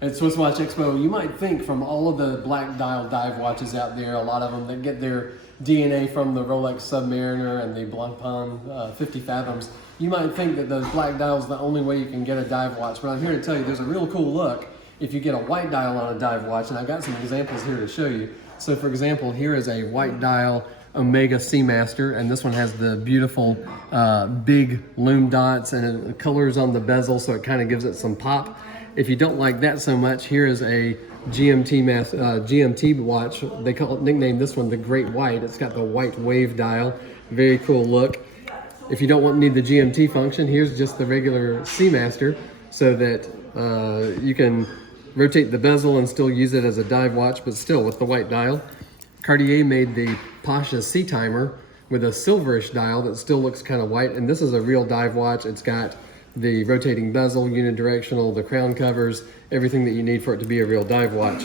At SwissWatchExpo, you might think from all of the black dial dive watches out there, a lot of them that get their DNA from the Rolex Submariner and the Blancpain 50 Fathoms, you might think that those black dials are the only way you can get a dive watch. But I'm here to tell you there's a real cool look if you get a white dial on a dive watch, and I've got some examples here to show you. So for example, here is a white dial Omega Seamaster, and this one has the beautiful big lume dots and colors on the bezel, so it kind of gives it some pop. If you don't like that so much, here is a GMT watch. They nickname this one the Great White. It's got the white wave dial. Very cool look. If you don't need the GMT function, here's just the regular Seamaster, so that you can rotate the bezel and still use it as a dive watch, but still with the white dial. Cartier made the Pasha Seatimer with a silverish dial that still looks kind of white, and this is a real dive watch. It's got the rotating bezel, unidirectional, the crown covers, everything that you need for it to be a real dive watch.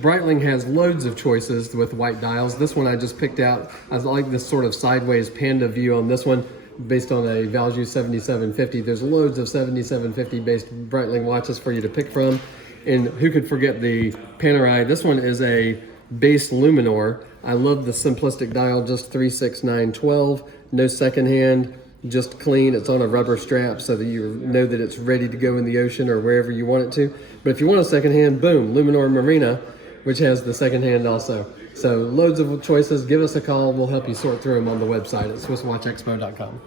Breitling has loads of choices with white dials. This one I just picked out. I like this sort of sideways panda view on this one based on a Value 7750. There's loads of 7750 based Breitling watches for you to pick from. And who could forget the Panerai? This one is a base Luminor. I love the simplistic dial, just 36912, no secondhand, just clean. It's on a rubber strap so that you know that it's ready to go in the ocean or wherever you want it to. But if you want a secondhand, boom, Luminor Marina, which has the secondhand also. So loads of choices. Give us a call. We'll help you sort through them on the website at SwissWatchExpo.com.